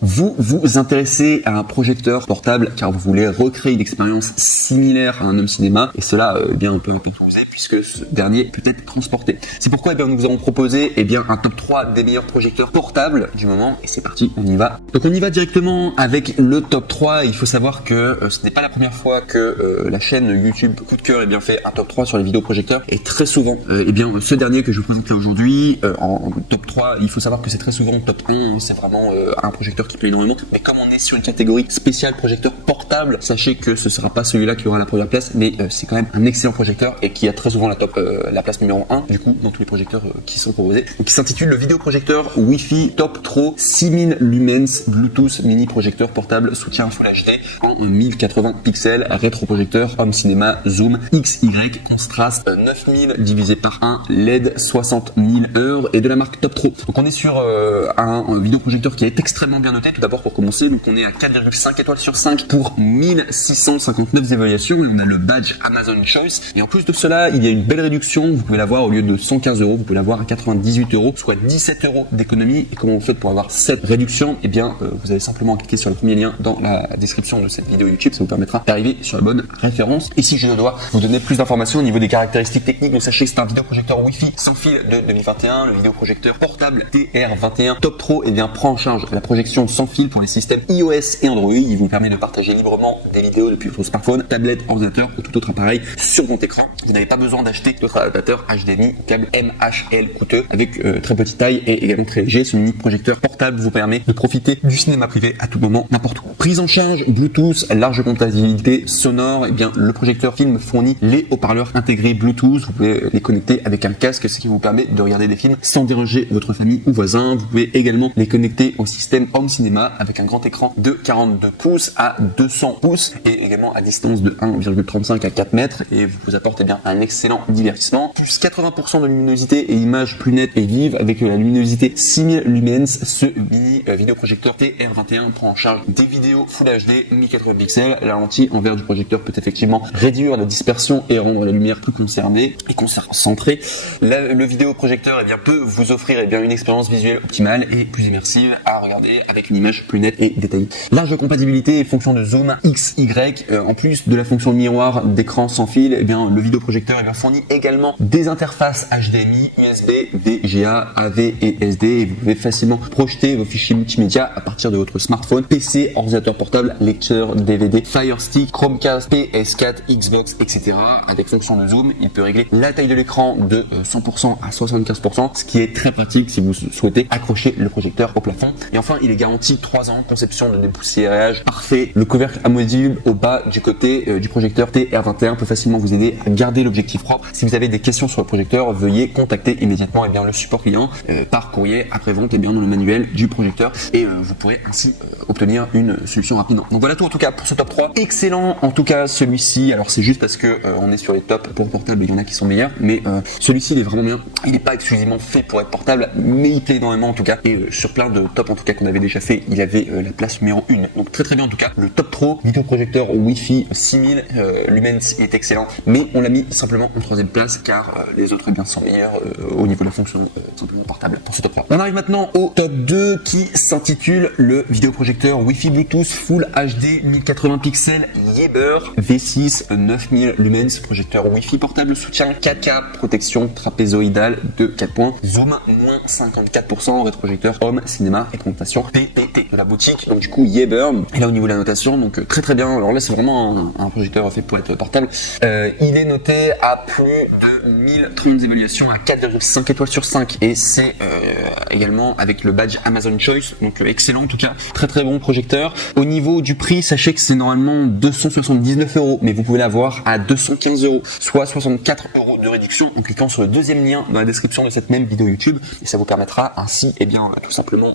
Vous vous intéressez à un projecteur portable car vous voulez recréer une expérience similaire à un home cinéma et cela bien un peu imposé puisque ce dernier peut être transporté. C'est pourquoi nous vous avons proposé un top 3 des meilleurs projecteurs portables du moment et c'est parti, on y va. Donc on y va directement avec le top 3. Il faut savoir que ce n'est pas la première fois que la chaîne YouTube Coup de Cœur fait un top 3 sur les vidéoprojecteurs et très souvent ce dernier que je vous présente là aujourd'hui en top 3, il faut savoir que c'est très souvent top 1, c'est vraiment un projecteur qui plaît énormément, mais comme on est sur une catégorie spéciale projecteur portable, sachez que ce sera pas celui-là qui aura la première place, mais c'est quand même un excellent projecteur et qui a très souvent la place numéro 1 du coup dans tous les projecteurs qui sont proposés. Donc il s'intitule le vidéoprojecteur Wi-Fi Top Pro 6000 lumens Bluetooth mini projecteur portable soutien Full HD en 1080 pixels, rétroprojecteur home cinéma zoom XY contraste 9000 divisé par 1 LED 60 000 heures et de la marque Top Pro. Donc on est sur un vidéoprojecteur qui est extrêmement bien noté. Tout d'abord pour commencer, donc on est à 4,5 étoiles sur 5 pour 1659 évaluations et on a le badge Amazon Choice. Et en plus de cela, il y a une belle réduction. Vous pouvez l'avoir au lieu de 115 euros, vous pouvez l'avoir à 98 euros, soit 17 euros d'économie. Et comment vous faites pour avoir cette réduction? Vous avez simplement à cliquer sur le premier lien dans la description de cette vidéo YouTube. Ça vous permettra d'arriver sur la bonne référence. Et si je dois vous donner plus d'informations au niveau des caractéristiques techniques, donc sachez que c'est un vidéoprojecteur Wi-Fi sans fil de 2021. Le vidéoprojecteur portable TR21 Top Pro prend en charge la projection sans fil pour les systèmes iOS et Android. Il vous permet de partager librement des vidéos depuis votre smartphone, tablette, ordinateur ou tout autre appareil sur votre écran. Vous n'avez pas besoin d'acheter d'autres adaptateurs HDMI ou câble MHL coûteux avec très petite taille et également très léger. Ce mini projecteur portable vous permet de profiter du cinéma privé à tout moment, n'importe où. Prise en charge Bluetooth, large compatibilité sonore. Le projecteur film fournit les haut-parleurs intégrés Bluetooth. Vous pouvez les connecter avec un casque, ce qui vous permet de regarder des films sans déranger votre famille ou voisins. Vous pouvez également les connecter au système home cinéma avec un grand écran de 42 pouces à 200 pouces et également à distance de 1,35 à 4 mètres et vous apporte un excellent divertissement. Plus 80% de luminosité et image plus nette et vive avec la luminosité 6000 lumens. Ce mini vidéoprojecteur TR21 prend en charge des vidéos Full HD 1080 pixels. La lentille en verre du projecteur peut effectivement réduire la dispersion et rendre la lumière plus concernée et concentrée. Le vidéoprojecteur peut vous offrir une expérience visuelle optimale et plus immersive à regarder avec une image plus nette et détaillée. Large compatibilité et fonction de zoom XY. En plus de la fonction miroir d'écran sans fil, le vidéoprojecteur fournit également des interfaces HDMI, USB, VGA, AV et SD et vous pouvez facilement projeter vos fichiers multimédia à partir de votre smartphone, PC, ordinateur portable, lecteur DVD, Fire Stick, Chromecast, PS4, Xbox, etc. Avec fonction de zoom, il peut régler la taille de l'écran de 100% à 75%, ce qui est très pratique si vous souhaitez accrocher le projecteur au plafond. Et enfin, il est garanti 3 ans, conception de dépoussiérage parfait. Le couvercle amovible au bas du côté du projecteur TR21 peut facilement vous aider à garder l'objectif propre. Si vous avez des questions sur le projecteur, veuillez contacter immédiatement le support client par courrier après-vente dans le manuel du projecteur et vous pourrez ainsi obtenir une solution rapidement. Donc voilà tout en tout cas pour ce top 3. Excellent en tout cas celui-ci. Alors c'est juste parce que on est sur les tops pour portable, il y en a qui sont meilleurs, mais celui-ci il est vraiment bien. Il n'est pas exclusivement fait pour être portable, mais il plaît énormément en tout cas. Et sur plein de tops en tout cas qu'on avait déjà fait, il avait la place numéro 1. Donc très bien en tout cas. Le top Pro vidéoprojecteur Wi-Fi 6000 lumens est excellent, mais on l'a mis simplement en 3e place car les autres sont meilleurs au niveau de la fonction simplement portable pour ce top 3. On arrive maintenant au top 2 qui s'intitule le vidéoprojecteur Wi-Fi Bluetooth Full HD 1080 pixels Yeber V6 9000 lumens projecteur Wi-Fi portable soutien 4K protection trapézoïdale de 4 points zoom moins 54% rétroprojecteur home cinéma et présentation PPT de la boutique donc du coup Yeber. Et là au niveau de la notation donc très bien. Alors là c'est vraiment un projecteur fait pour être portable. Il est noté à plus de 1030 évaluations à 4,5 étoiles sur 5 et c'est également avec le badge Amazon Choice, donc excellent en tout cas, très bon projecteur. Au niveau du prix, sachez que c'est normalement 279 euros, mais vous pouvez l'avoir à 215 euros, soit 64 euros de réduction en cliquant sur le deuxième lien dans la description de cette même vidéo YouTube et ça vous permettra ainsi tout simplement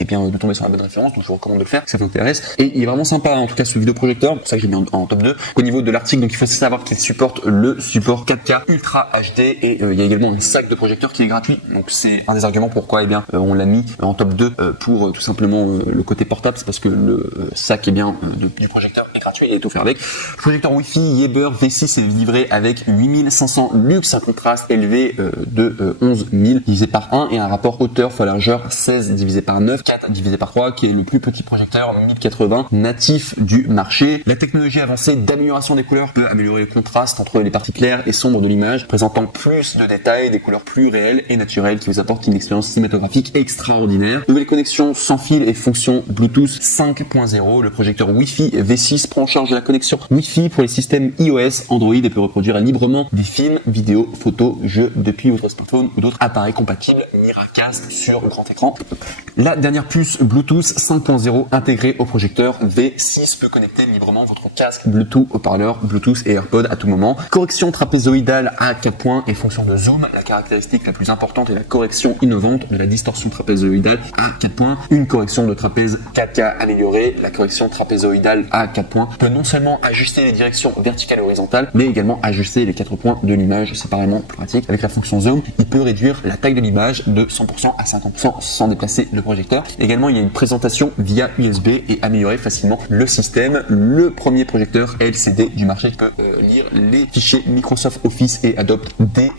de tomber sur la bonne référence. Donc je vous recommande de le faire si ça vous intéresse et il est vraiment sympa en tout cas ce vidéoprojecteur, c'est pour ça que j'ai mis en top 2. Au niveau de l'article, donc il faut savoir qu'il supporte le support 4K Ultra HD et il y a également un sac de projecteur qui est gratuit, donc c'est un des arguments pourquoi on l'a mis en top 2 pour tout simplement le côté portable, c'est parce que le sac du projecteur est gratuit et est offert avec. Le projecteur Wi-Fi Yeber V6 est livré avec 8500 luxe, un contraste élevé de 11 000 divisé par 1 et un rapport hauteur fois largeur 16 divisé par 9, 4 divisé par 3 qui est le plus petit projecteur 1080 natif du marché. La technologie avancée d'amélioration des couleurs peut améliorer le contraste entre les parties claires et sombres de l'image, présentant plus de détails, des couleurs plus réelles et naturelles qui vous apportent une expérience cinématographique extraordinaire. Nouvelle connexion sans fil et fonction Bluetooth 5.0. Le projecteur Wi-Fi V6 prend en charge la connexion Wi-Fi pour les systèmes iOS, Android et peut reproduire librement des films, vidéos, photos, jeux depuis votre smartphone ou d'autres appareils compatibles Miracast sur grand écran. La dernière puce Bluetooth 5.0 intégrée au projecteur V6 peut connecter librement votre casque Bluetooth, haut-parleur, Bluetooth et AirPod à tout moment. Correction trapézoïdale à 4 points et fonction de zoom. La caractéristique la plus importante est la correction innovante de la distorsion trapézoïdale à 4 points. Une correction de trapèze 4K améliorée. La correction trapézoïdale à 4 points peut non seulement ajuster les directions verticales et horizontales, mais également ajuster les 4 points de l'image séparément, plus pratique. Avec la fonction zoom, il peut réduire la taille de l'image de 100% à 50% sans déplacer le projecteur. Également, il y a une présentation via USB et améliorer facilement le système. Le premier projecteur LCD du marché qui peut lire les fichiers Microsoft Office et adopte des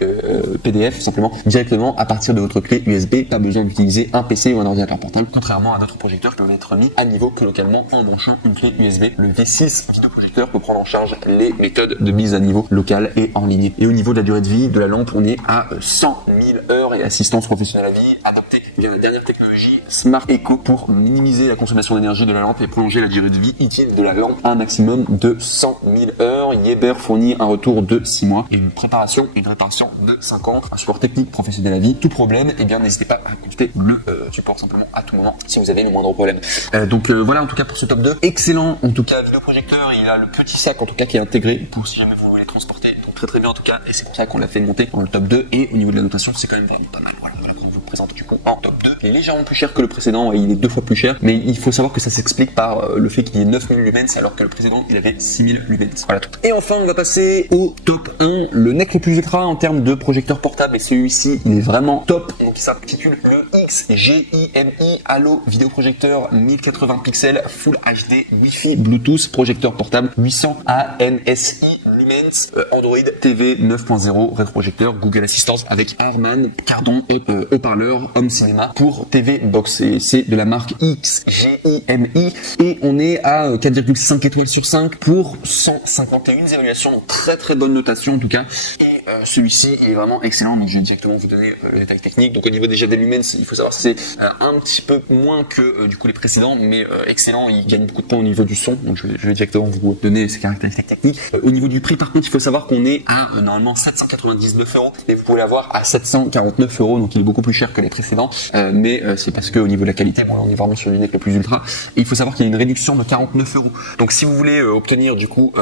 PDF simplement directement à partir de votre clé USB. Pas besoin d'utiliser un PC ou un ordinateur portable, contrairement à d'autres projecteurs qui peuvent être mis à niveau que localement en branchant une clé USB. Le V6 vidéoprojecteur peut prendre en charge les méthodes de mise à niveau locale et en ligne. Et au niveau de la durée de vie de la lampe, on est à 100 000 heures et assistance professionnelle à vie adoptée via la dernière technologie Smart Eco pour minimiser la consommation d'énergie de la lampe et prolonger la durée de vie utile de la lampe à un maximum de 100 000 heures. Yeber fournit un retour de 6 mois et une préparation et une réparation de 5 ans. Un support technique professionnel à vie. Tout problème, eh bien n'hésitez pas à consulter le support simplement à tout moment si vous avez le moindre problème. Donc voilà en tout cas pour ce top 2. Excellent en tout cas vidéoprojecteur. Il a le petit sac en tout cas qui est intégré pour si jamais vous voulez transporter. Donc très bien en tout cas et c'est pour ça qu'on l'a fait monter dans le top 2 et au niveau de la notation c'est quand même vraiment pas mal. Voilà, je vous présente du coup en top 2. Il est légèrement plus cher que le précédent, il est 2 fois plus cher, mais il faut savoir que ça s'explique par le fait qu'il y ait 9000 lumens alors que le précédent il avait 6000 lumens. Voilà tout. Et enfin on va passer au top 1, le NEC le plus ultra en termes de projecteur portable et celui-ci il est vraiment top. Donc il s'intitule le XGIMI Halo vidéoprojecteur 1080 pixels Full HD Wi-Fi Bluetooth projecteur portable 800 ANSI lumens Android TV 9.0 rétroprojecteur Google Assistant avec Harman Kardon haut-parleur Home Cinema pour TV Box et c'est de la marque XGIMI et on est à 4,5 étoiles sur 5 pour 151 évaluations, très bonne notation en tout cas et celui-ci est vraiment excellent donc je vais directement vous donner le détail technique. Donc au niveau déjà des lumens il faut savoir que c'est un petit peu moins que du coup les précédents mais excellent, il gagne beaucoup de points au niveau du son donc je vais directement vous donner ses caractéristiques techniques. Au niveau du prix par contre il faut savoir qu'on est à normalement 799 € et vous pouvez l'avoir à 749 € donc il est beaucoup plus cher que les précédents mais c'est parce que au niveau de la qualité bon on est vraiment sur le NEC le plus ultra et il faut savoir qu'il y a une réduction de 49 €. Donc si vous voulez obtenir du coup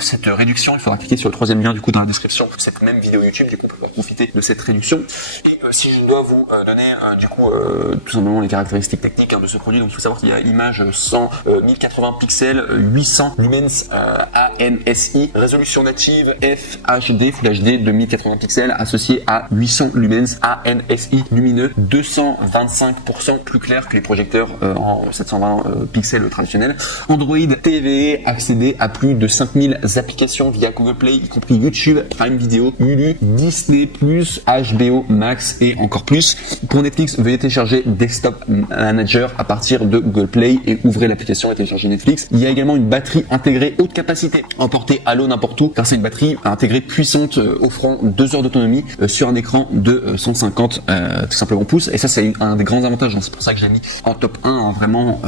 cette réduction il faudra cliquer sur le troisième lien du coup dans la description de cette même vidéo YouTube du coup pour pouvoir profiter de cette réduction et si je dois vous donner du coup tout simplement les caractéristiques techniques de ce produit donc il faut savoir qu'il y a image 100 1080 pixels 800 lumens ANSI résolution native FHD Full HD de 1080 pixels associé à 800 lumens ANSI lumineux 225% plus clair que les projecteurs en 720 pixels traditionnels. Android TV accéder à plus de 5000 applications via Google Play y compris YouTube, Prime Video, Hulu, Disney+, HBO Max et encore plus. Pour Netflix, veuillez télécharger Desktop Manager à partir de Google Play et ouvrez l'application et téléchargez Netflix. Il y a également une batterie intégrée haute capacité emportée à l'eau n'importe où car c'est une batterie intégrée puissante offrant 2 heures d'autonomie sur un écran de 150 tout simplement pouces et ça c'est un des grands avantages donc c'est pour ça que je l'ai mis en top 1 vraiment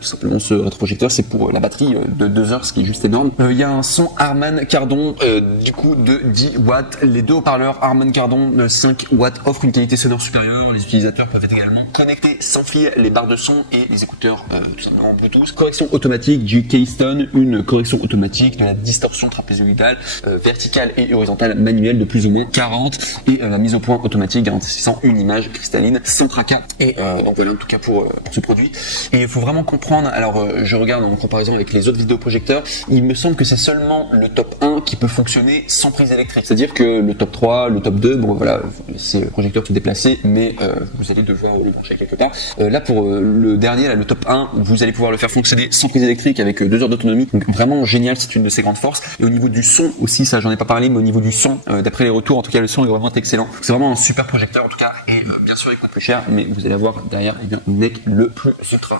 tout simplement ce rétroprojecteur c'est pour la batterie de 2 heures ce qui est juste énorme. Il y a un son Harman Kardon du coup de 10 watts. Les deux haut-parleurs Harman Kardon de 5 watts offrent une qualité sonore supérieure. Les utilisateurs peuvent également connecter sans fil les barres de son et les écouteurs tout simplement Bluetooth. Correction automatique du Keystone, une correction automatique de la distorsion trapézoïdale verticale et horizontale manuelle de plus ou moins 40 et la mise au point automatique garantissant une image cristalline sans tracas et donc voilà en tout cas pour ce produit. Et il faut vraiment comprendre, alors je regarde en comparaison avec les autres vidéoprojecteurs, il me semble que c'est seulement le top 1 qui peut fonctionner sans prise électrique, c'est-à-dire que le top 3, le top 2, bon voilà, c'est le projecteur se déplacer mais vous allez devoir le brancher quelque part. Là pour le dernier, là, le top 1, vous allez pouvoir le faire fonctionner sans prise électrique avec 2 heures d'autonomie, donc vraiment génial, c'est une de ses grandes forces. Et au niveau du son aussi, ça j'en ai pas parlé, mais au niveau du son, d'après les retours, en tout cas le son est vraiment excellent. C'est vraiment un super projecteur en tout cas, et bien sûr il coûte plus cher, mais vous allez avoir derrière, eh bien, n'est le plus ultra.